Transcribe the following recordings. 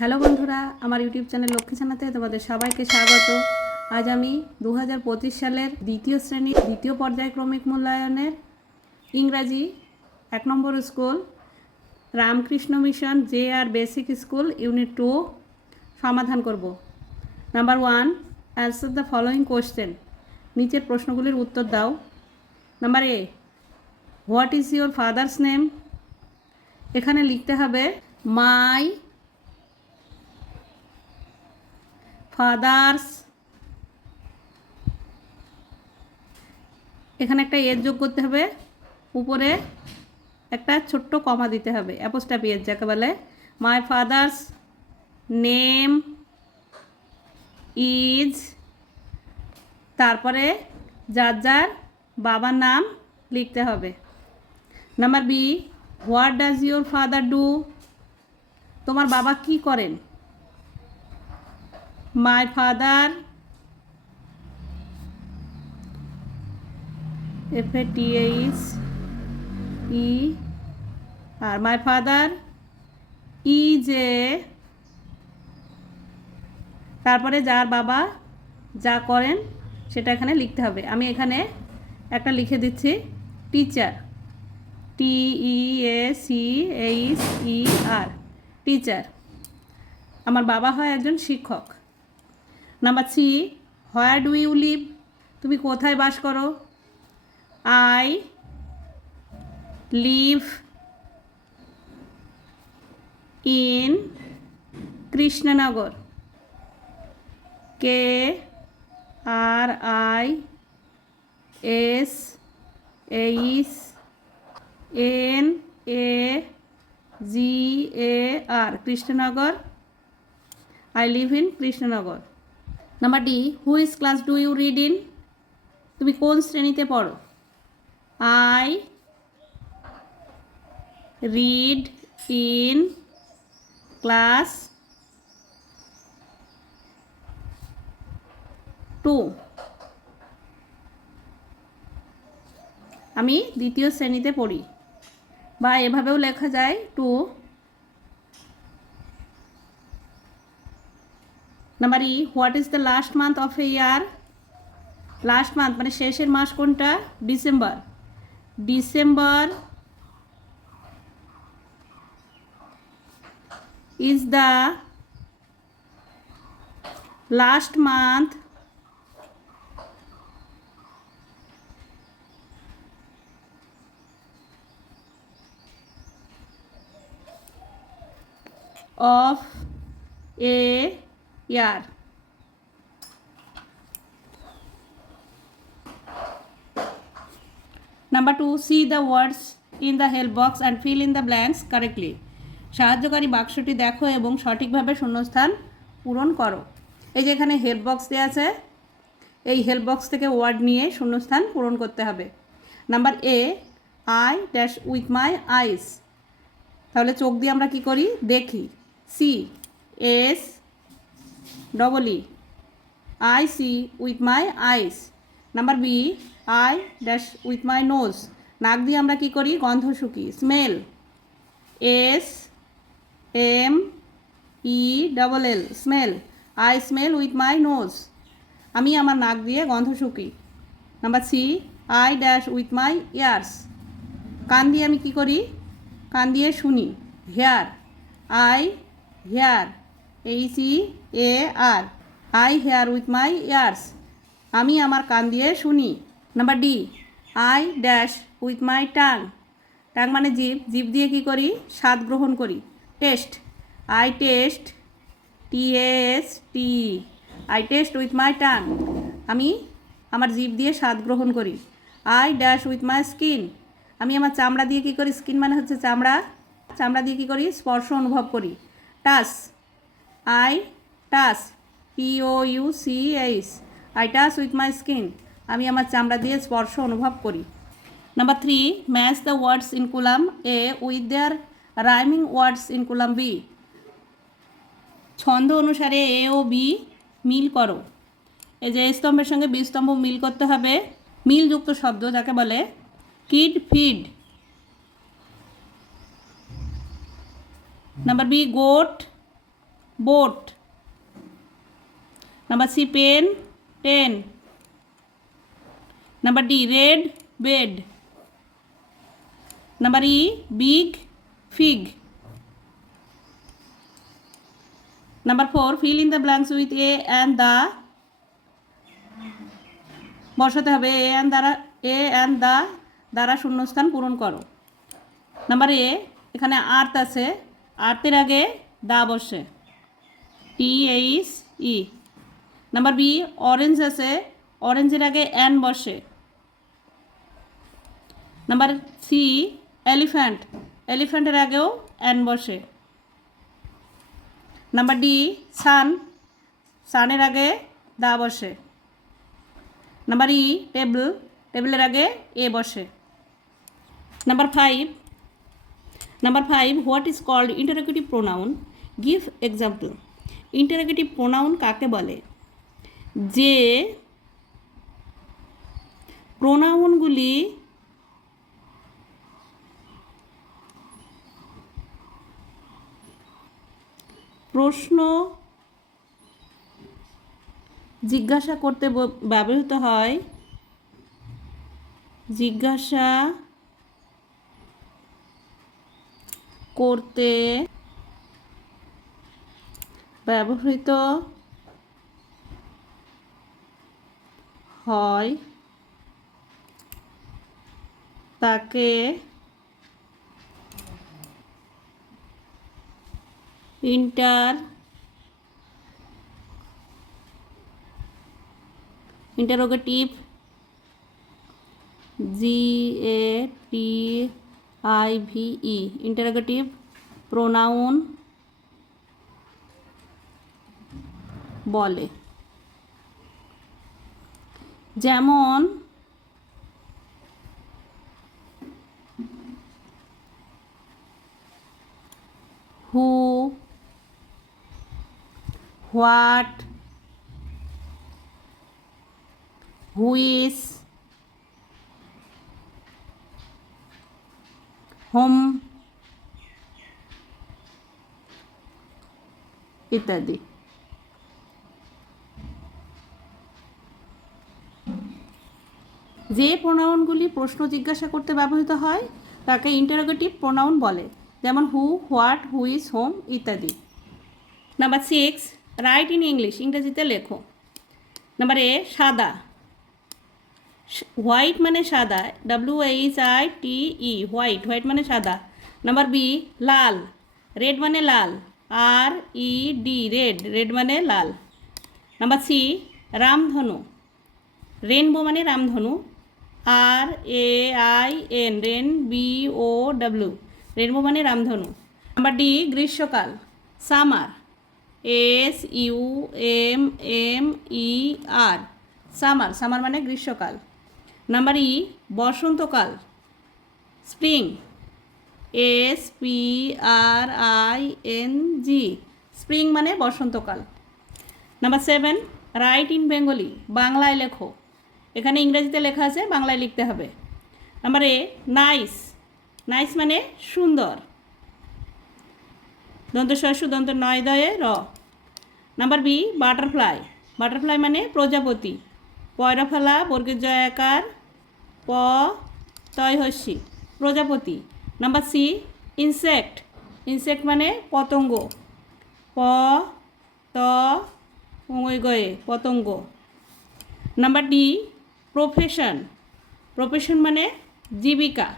Hello বন্ধুরা, আমার YouTube channel Lakshmi ছানাতে তোমাদের সবাইকে স্বাগত। আজ আমি দু হাজার পঁচিশ সালের দ্বিতীয় শ্রেণির দ্বিতীয় পর্যায়ক্রমিক মূল্যায়নের ইংরাজি এক নম্বর school, Ramakrishna Mission J R basic school, unit two, সমাধান করব। Number one answer the following question নিচের প্রশ্নগুলির উত্তর দাও। Number A what is your father's name এখানে লিখতে হবে মাই ফাদার্স। এখানে একটা এর যোগ করতে হবে। উপরে একটা ছোট্ট কমা দিতে হবে। অ্যাপোস্টাপি এর যাকে বলে। মাই ফাদার্স নেম ইজ তারপরে যার যার বাবার নাম লিখতে হবে। Number B what does your father do তোমার বাবা কি করেন? My father F A T H E R my father ই যে তারপরে যার বাবা যা করেন, সেটা এখানে লিখতে হবে। আমি এখানে একটা লিখে দিচ্ছি। Teacher T E A C H E R teacher আমার বাবা হয় একজন শিক্ষক। Number C where do you live তুমি কোথায় বাস করো? I live in Krishnanagar K R I S H N A G A R Krishnanagar I live in Krishnanagar number D which class do you read in তুমি কোন শ্রেণীতে পড়ো? I read in class two আমি দ্বিতীয় শ্রেণীতে পড়ি। বা এভাবেও লেখা যায় two number E what is the last month of a year last month মানে শেষের মাস কোনটা? December December is the last month of a year. Number two, see the words in the help box and fill in the blanks correctly. সাহায্যকারী বাক্সটি দেখো এবং সঠিকভাবে শূন্যস্থান পূরণ করো। এই যে এখানে হেল্প বক্স দেওয়া আছে এই হেল্প বক্স থেকে ওয়ার্ড নিয়ে শূন্যস্থান পূরণ করতে হবে। Number A I dash with my eyes তাহলে চোখ দিয়ে আমরা কি করি? দেখি। See S double E I see with my eyes number B I dash with my nose নাক দিয়ে আমরা কি করি? গন্ধ শুকি। Smell S M E double L smell I smell with my nose আমি আমার নাক দিয়ে গন্ধ শুকি। Number C I dash with my ears কান দিয়ে আমি কি করি? কান দিয়ে শুনি। Hear I hear H E A R I hear with my ears আমি আমার কান দিয়ে শুনি। Number D I dash with my tongue tongue মানে জিভ জিভ দিয়ে কি করি? স্বাদ গ্রহণ করি। Taste I taste T S T I taste with my tongue আমি আমার জিভ দিয়ে স্বাদ গ্রহণ করি। I dash with my skin আমি আমার চামড়া দিয়ে কী করি? স্কিন মানে হচ্ছে চামড়া। চামড়া দিয়ে কী করি? স্পর্শ অনুভব করি। Touch I touch T O U C H I touch with my skin আমি আমার চামড়া দিয়ে স্পর্শ অনুভব করি। Number three match the words in column A with their rhyming words in column B ছন্দ অনুসারে এ ও বি মিল করো। এই যে স্তম্ভের সঙ্গে বি স্তম্ভ মিল করতে হবে। মিলযুক্ত শব্দ যাকে বলে kid feed number B goat boat. Number C, pen, ten. Number D, red, bed. Number E, big, fig. Number 4, fill in the blanks with A and the. বসাতে হবে এ অ্যান্ড দ্বারা এ অ্যান্ড দ্য দ্বারা শূন্যস্থান পূরণ করো নাম্বার এ এখানে আর্থ আছে আর্থের আগে দা বসে T H E number B orange আছে। অরেঞ্জের আগে অ্যান বসে। নাম্বার সি এলিফ্যান্ট এলিফ্যান্টের আগেও অ্যান বসে। নাম্বার ডি সান সানের আগে দা বসে। নাম্বার ই টেবিল টেবিলের আগে এ বসে। Number five number five what is called interrogative pronoun give example interrogative pronoun কাকে বলে? যে প্রোনাউনগুলি প্রশ্ন জিজ্ঞাসা করতে ব্যবহৃত হয়। জিজ্ঞাসা করতে ব্যবহৃত হয় তাকে inter interrogative G A T I V E interrogative pronoun বলে। যেমন হু হোয়াট হুইস হোম ইত্যাদি। যে প্রোনাউনগুলি প্রশ্ন জিজ্ঞাসা করতে ব্যবহৃত হয়, তাকে ইন্টারোগেটিভ প্রোনাউন বলে, যেমন হু হোয়াট হুইস হোম ইত্যাদি। Number six write in English ইংরেজিতে লেখো। নাম্বার এ সাদা। হোয়াইট মানে সাদা W H I T E white white মানে সাদা। নাম্বার বি লাল। রেড মানে লাল R E D red red মানে লাল। নাম্বার সি রামধনু। রেনবো মানে রামধনু। R A I N rain B O W rainbow মানে রামধনু। নাম্বার ডি, গ্রীষ্মকাল। Summer S U M M E R summer summer মানে গ্রীষ্মকাল। নাম্বার ই, বসন্তকাল। Spring S P R I N G spring মানে বসন্তকাল। Number seven, write in Bengali, বাংলায় লেখো। এখানে ইংরেজিতে লেখা আছে, বাংলায় লিখতে হবে। নাম্বার এ, নাইস। নাইস মানে সুন্দর। দন্ত শস্য, দন্ত নয় দয়ে র। Number B, butterfly. বাটারফ্লাই মানে প্রজাপতি। পয়রা ফেলা বর্গের জয় আকার প তয় হস্যি প্রজাপতি। নাম্বার সি ইনসেক্ট ইনসেক্ট মানে পতঙ্গ। প, ত গয়ে পতঙ্গ। নাম্বার ডি প্রফেশন প্রফেশন মানে জীবিকা।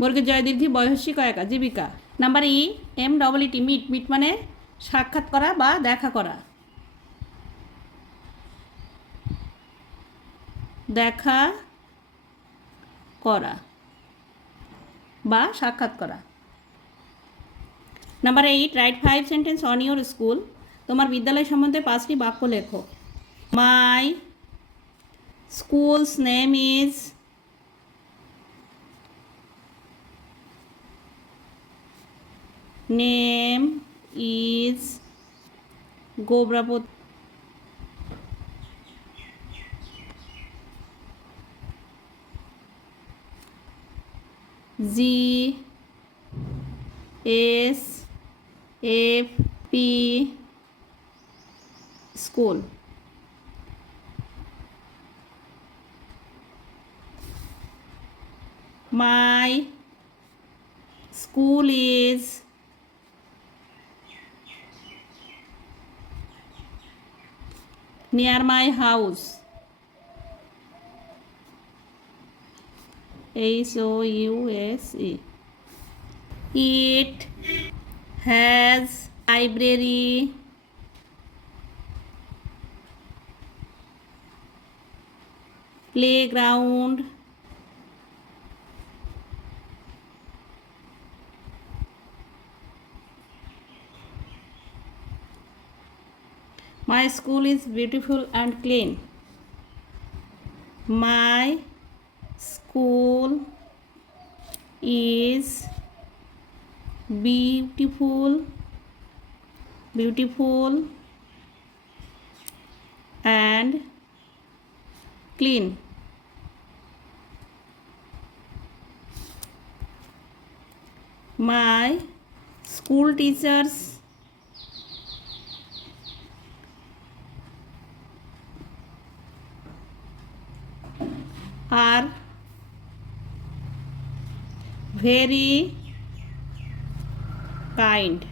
বর্গের জয় দীর্ঘি বয়সী কয়েকা, জীবিকা। Number E M double E T meet meet মানে সাক্ষাৎ করা বা দেখা করা। দেখা করা বা সাক্ষাৎ করা। Number eight write five sentence on your school তোমার বিদ্যালয় সম্বন্ধে পাঁচটি বাক্য লেখো। My school's name is name is Gobrapat G S F P school my school is near my house H O U S E it has library. Playground. My school is beautiful and clean. My school is Beautiful, beautiful, and clean. my school teachers. Are very kind